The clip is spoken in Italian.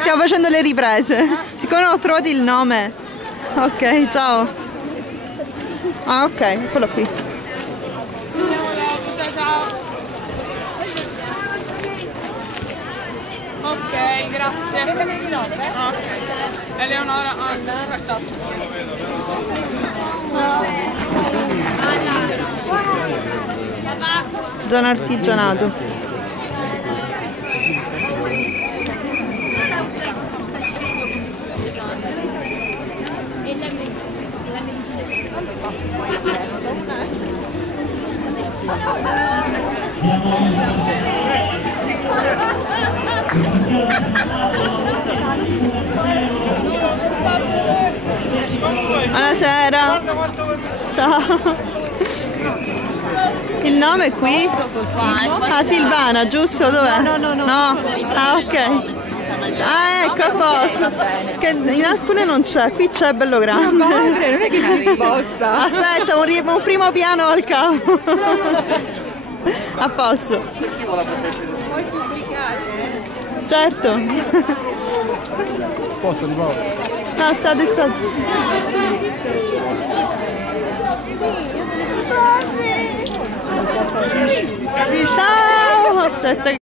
Stiamo facendo le riprese. Siccome non ho trovato il nome. Ok, ciao. Ah, ok, quello qui. Ok, grazie. Ok. Eleonora, Zona artigianato. Buonasera. Ciao. Il nome è qui? Ah, Silvana, giusto? Dov'è? No. Ah, ok. Ah, ecco, a posto. Che in alcune non c'è, qui c'è bello grande. Non è che si sposta. Aspetta, un primo piano al capo. A posto. Poi pubblicate. Certo. Posto di nuovo. No, state. Ciao! Aspetta.